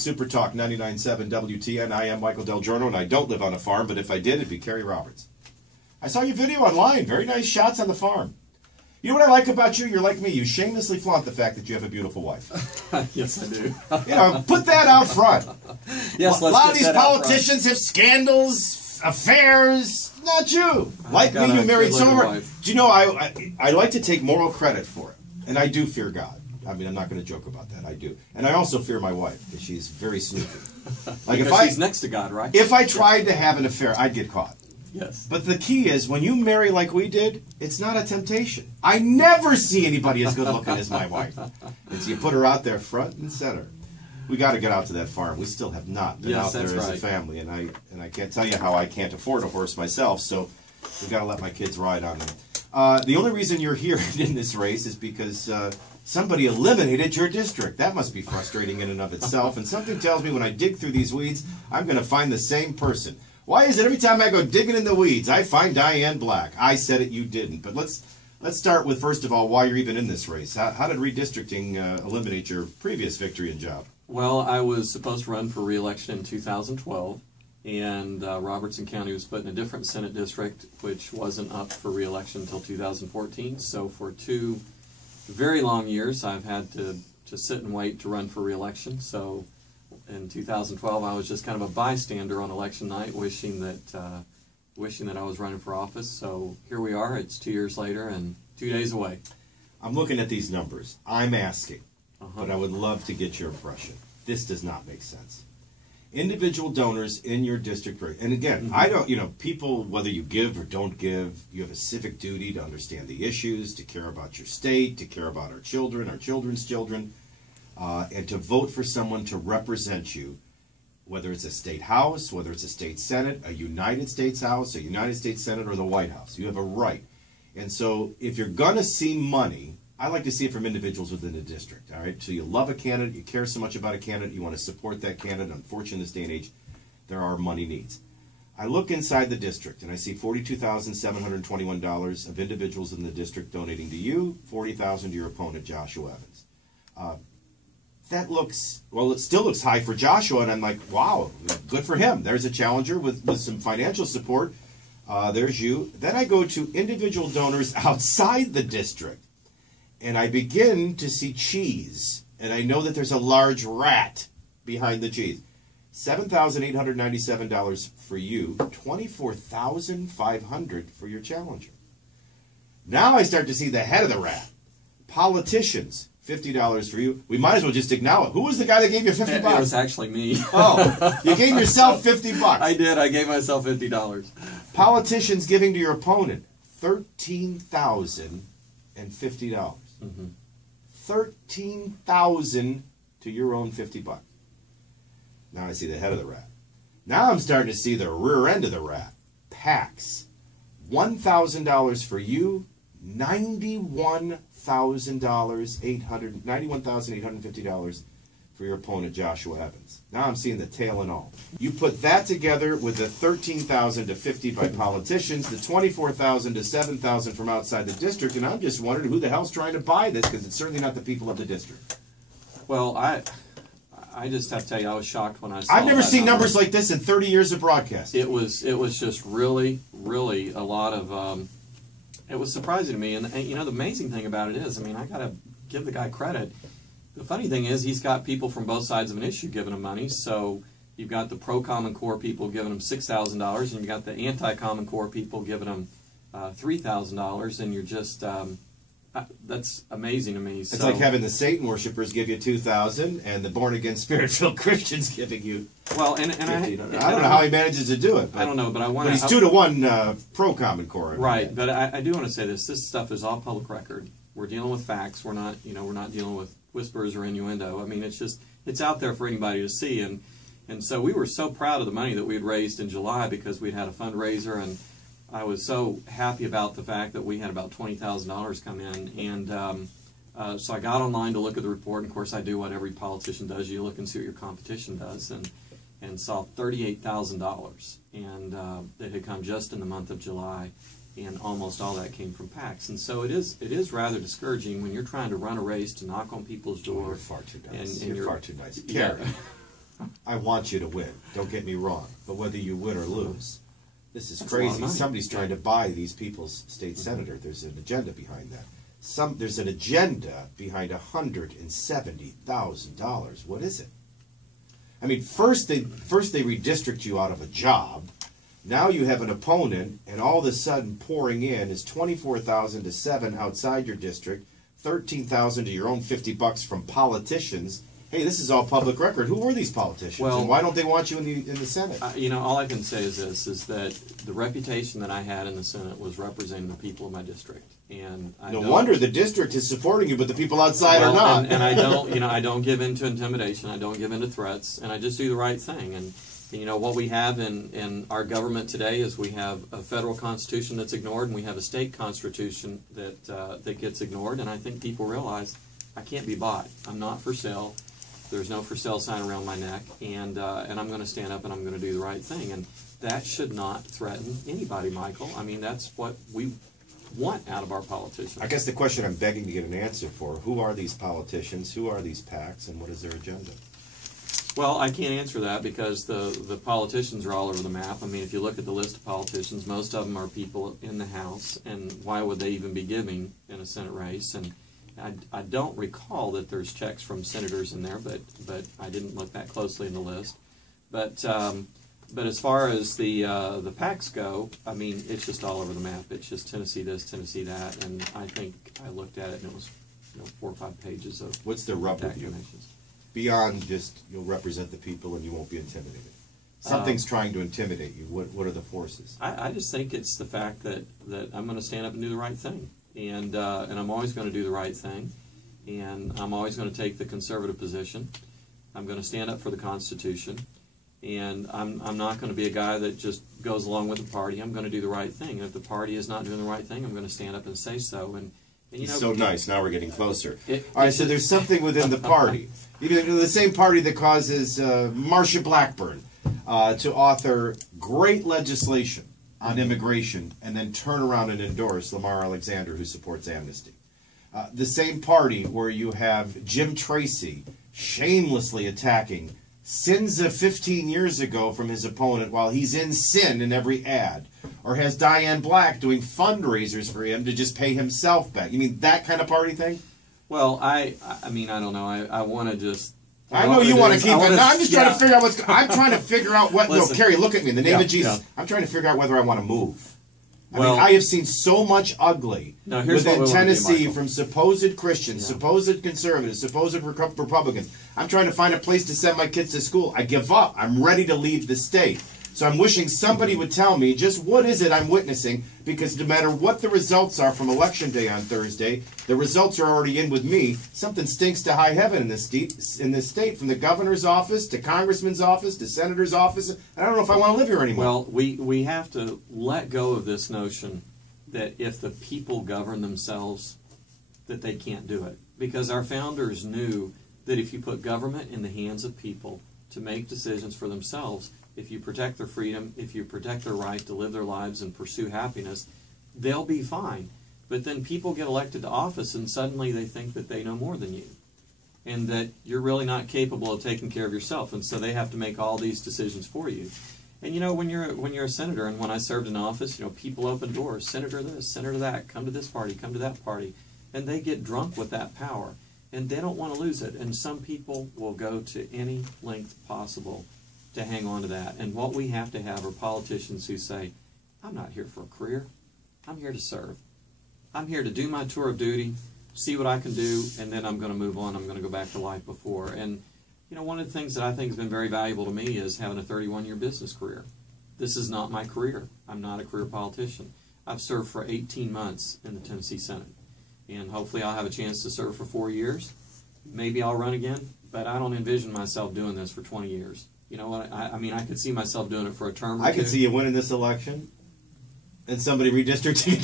Super Talk 99.7 WTN. I am Michael Delgiorno, and I don't live on a farm, but if I did, it'd be Kerry Roberts. I saw your video online. Very nice shots on the farm. You know what I like about you? You're like me. You shamelessly flaunt the fact that you have a beautiful wife. Yes, I do. You know, put that out front. Yes, a lot of these politicians have scandals, affairs. Not you. Like me, you married someone. Do you know, I like to take moral credit for it. And I do fear God. I mean, I'm not going to joke about that. I do. And I also fear my wife, because she's very snoopy. Like because she's next to God, right? If I tried to have an affair, I'd get caught. Yes. But the key is, when you marry like we did, it's not a temptation. I never see anybody as good looking as my wife. And so you put her out there front and center. We got to get out to that farm. We still have not been out there as a family. And I can't tell you how I can't afford a horse myself, so we got to let my kids ride on them. The only reason you're here in this race is because somebody eliminated your district. That must be frustrating in and of itself. And something tells me when I dig through these weeds, I'm going to find the same person. Why is it every time I go digging in the weeds, I find Diane Black? I said it, you didn't. But let's start with, first of all, why you're even in this race. How did redistricting eliminate your previous victory and job? Well, I was supposed to run for re-election in 2012. And Robertson County was put in a different Senate district, which wasn't up for re-election until 2014. So for 2 very long years, I've had to sit and wait to run for re-election. So in 2012, I was just kind of a bystander on election night, wishing that I was running for office. So here we are. It's 2 years later and 2 days away. I'm looking at these numbers. I'm asking, but I would love to get your impression. This does not make sense. Individual donors in your district, and again, I don't, people, whether you give or don't give, you have a civic duty to understand the issues, to care about your state, to care about our children, our children's children, and to vote for someone to represent you, whether it's a state house, whether it's a state senate, a United States House, a United States Senate, or the White House. You have a right. And so if you're going to see money, I like to see it from individuals within the district, all right? So you love a candidate, you care so much about a candidate, you want to support that candidate. Unfortunately, in this day and age, there are money needs. I look inside the district, and I see $42,721 of individuals in the district donating to you, $40,000 to your opponent, Joshua Evans. That looks, well, it still looks high for Joshua, and I'm like, wow, good for him. There's a challenger with some financial support. There's you. Then I go to individual donors outside the district. And I begin to see cheese, and I know that there's a large rat behind the cheese. $7,897 for you, $24,500 for your challenger. Now I start to see the head of the rat. Politicians, $50 for you. We might as well just acknowledge it. Who was the guy that gave you $50? It was actually me. Oh, you gave yourself $50. I did. I gave myself $50. Politicians giving to your opponent, $13,050. $13,000 to your own $50. Now I see the head of the rat. Now I'm starting to see the rear end of the rat. PACs. $1,000 for you, $91,850 for your opponent, Joshua Evans. Now I'm seeing the tail and all. You put that together with the $13,000 to $50 by politicians, the $24,000 to $7,000 from outside the district, and I'm just wondering who the hell's trying to buy this, because it's certainly not the people of the district. Well, I just have to tell you, I was shocked when I saw. I've never seen numbers like this in 30 years of broadcast. It was just really a lot of. It was surprising to me, and the amazing thing about it is, I mean, I gotta give the guy credit. The funny thing is, he's got people from both sides of an issue giving him money. So you've got the pro-Common Core people giving him $6,000, and you've got the anti-Common Core people giving him $3,000, and you're just that's amazing to me. It's like having the Satan worshippers give you $2,000, and the born-again, Spirit-filled Christians giving you. Well, and I don't know how he manages to do it. But, I don't know, but I want. But he's 2-to-1 pro-Common Core. Right, but I do want to say this. This stuff is all public record. We're dealing with facts. We're not, we're not dealing with whispers or innuendo. I mean, it's out there for anybody to see, and so we were so proud of the money that we had raised in July, because we'd had a fundraiser, and I was so happy about the fact that we had about $20,000 come in, and so I got online to look at the report, and of course I do what every politician does. You look and see what your competition does, and saw $38,000, and that had come just in the month of July. And almost all that came from PACs. And so it is rather discouraging when you're trying to run a race to knock on people's door. You're far too nice. You're far too nice. Kerry. I want you to win. Don't get me wrong. But whether you win or lose, this is crazy. Somebody's trying to buy these people's state senator. There's an agenda behind that. There's an agenda behind $170,000. What is it? I mean, first they redistrict you out of a job. Now you have an opponent, and all of a sudden pouring in is 24,000 to 7 outside your district, 13,000 to your own $50 from politicians. Hey, this is all public record. Who were these politicians, and why don't they want you in the Senate? All I can say is this: is that the reputation that I had in the Senate was representing the people of my district, and no wonder the district is supporting you, but the people outside are not. And I don't, I don't give in to intimidation. I don't give in to threats, and I just do the right thing. And what we have in our government today is we have a federal constitution that's ignored, and we have a state constitution that gets ignored. And I think people realize I can't be bought. I'm not for sale. There's no for sale sign around my neck, and I'm going to stand up and I'm going to do the right thing. And that should not threaten anybody, Michael. I mean, that's what we want out of our politicians. I guess the question I'm begging to get an answer for, who are these politicians, who are these PACs, and what is their agenda? Well, I can't answer that because the politicians are all over the map. I mean, if you look at the list of politicians, most of them are people in the House, and why would they even be giving in a Senate race? And I don't recall that there's checks from senators in there, but I didn't look that closely in the list. But as far as the PACs go, I mean, it's just all over the map. It's just Tennessee this, Tennessee that, and I think I looked at it and it was 4 or 5 pages of. What's the rub with you? Beyond just you'll represent the people and you won't be intimidated. Something's trying to intimidate you. What are the forces? I just think it's the fact that I'm going to stand up and do the right thing. And I'm always going to do the right thing, and I'm always going to take the conservative position. I'm going to stand up for the Constitution, and I'm not going to be a guy that just goes along with the party. I'm going to do the right thing, and if the party is not doing the right thing, I'm going to stand up and say so. And so nice. Now we're getting closer. All right, so there's something within the party, the same party that causes Marsha Blackburn to author great legislation on immigration, and then turn around and endorse Lamar Alexander, who supports amnesty. The same party where you have Jim Tracy shamelessly attacking sins of 15 years ago from his opponent while he's in sin in every ad, or has Diane Black doing fundraisers for him to just pay himself back. You mean that kind of party thing? Well, I mean, I don't know. I want to just... I know you want to keep it. No, I'm just trying to figure out what's... I'm trying to figure out what... Listen, no, Kerry, look at me. In the name of Jesus, I'm trying to figure out whether I want to move. I mean, I have seen so much ugly within Tennessee from supposed Christians, supposed conservatives, supposed Republicans. I'm trying to find a place to send my kids to school. I give up. I'm ready to leave the state. So I'm wishing somebody would tell me just what is it I'm witnessing, because no matter what the results are from Election Day on Thursday, the results are already in with me. Something stinks to high heaven in this state, from the governor's office to congressman's office to senator's office. I don't know if I want to live here anymore. Well, we have to let go of this notion that if the people govern themselves, that they can't do it. Because our founders knew that if you put government in the hands of people to make decisions for themselves, if you protect their freedom, if you protect their right to live their lives and pursue happiness, they'll be fine. But then people get elected to office and suddenly they think that they know more than you, and that you're really not capable of taking care of yourself, and so they have to make all these decisions for you. And when you're a senator, and when I served in office, people open doors, senator this, senator that, come to this party, come to that party, and they get drunk with that power, and they don't want to lose it. And some people will go to any length possible to hang on to that. And what we have to have are politicians who say, I'm not here for a career. I'm here to serve. I'm here to do my tour of duty, see what I can do, and then I'm going to move on. I'm going to go back to life before. And, one of the things that I think has been very valuable to me is having a 31-year business career. This is not my career. I'm not a career politician. I've served for 18 months in the Tennessee Senate. And hopefully I'll have a chance to serve for 4 years. Maybe I'll run again, but I don't envision myself doing this for 20 years. You know what? I mean, I could see myself doing it for a term or two. I could see you winning this election and somebody redistricting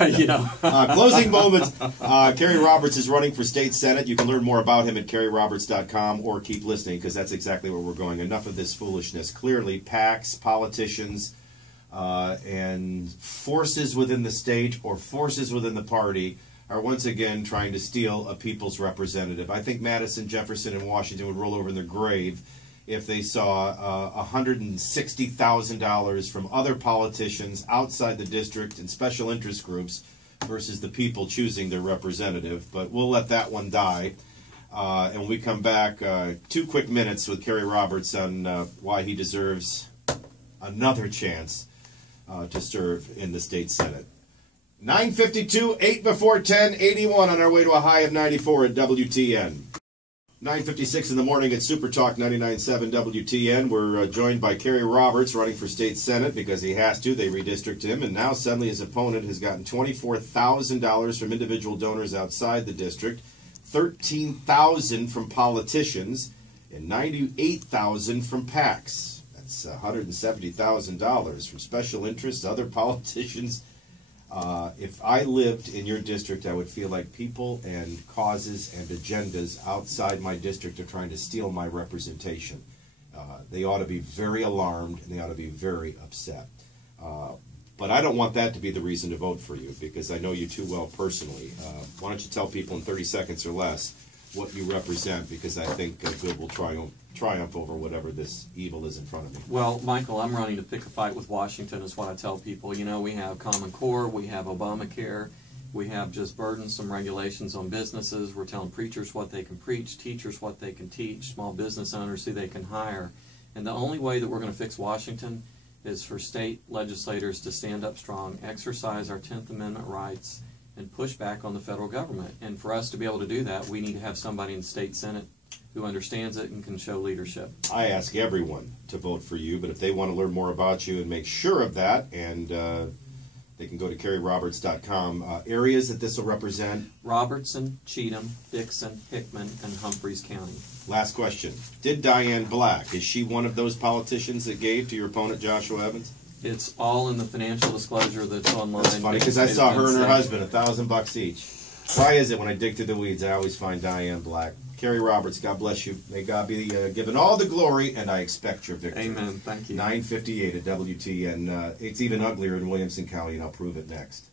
again. Closing moments. Kerry Roberts is running for state senate. You can learn more about him at kerryroberts.com, or keep listening, because that's exactly where we're going. Enough of this foolishness. Clearly, PACs, politicians, and forces within the state or forces within the party are once again trying to steal a people's representative. I think Madison, Jefferson, and Washington would roll over in their grave if they saw $160,000 from other politicians outside the district and special interest groups versus the people choosing their representative. But we'll let that one die. And we come back 2 quick minutes with Kerry Roberts on why he deserves another chance to serve in the state Senate. 9:52, 8 before 10, 81 on our way to a high of 94 at WTN. 9:56 in the morning at Super Talk 99.7 WTN. We're joined by Kerry Roberts, running for state Senate because he has to. They redistrict him, and now suddenly his opponent has gotten $24,000 from individual donors outside the district, $13,000 from politicians, and $98,000 from PACs. That's $170,000 from special interests, other politicians. If I lived in your district, I would feel like people and causes and agendas outside my district are trying to steal my representation. They ought to be very alarmed, and they ought to be very upset. But I don't want that to be the reason to vote for you, because I know you too well personally. Why don't you tell people in 30 seconds or less what you represent, because I think good will triumph over whatever this evil is in front of me. Well, Michael, I'm running to pick a fight with Washington is what I tell people. You know, we have Common Core, we have Obamacare, we have just burdensome regulations on businesses. We're telling preachers what they can preach, teachers what they can teach, small business owners who they can hire. And the only way that we're going to fix Washington is for state legislators to stand up strong, exercise our 10th Amendment rights, and push back on the federal government. And for us to be able to do that, we need to have somebody in the state Senate who understands it and can show leadership. I ask everyone to vote for you, but if they want to learn more about you and make sure of that, and they can go to kerryroberts.com. Areas that this will represent? Robertson, Cheatham, Dixon, Hickman, and Humphreys County. Last question. Did Diane Black, is she one of those politicians that gave to your opponent, Joshua Evans? It's all in the financial disclosure that's online. That's funny, because I saw her and her husband, $1,000 each. Why is it when I dig through the weeds, I always find Diane Black? Kerry Roberts, God bless you. May God be given all the glory, and I expect your victory. Amen. Thank you. 9:58 at WTN. It's even uglier in Williamson County, and I'll prove it next.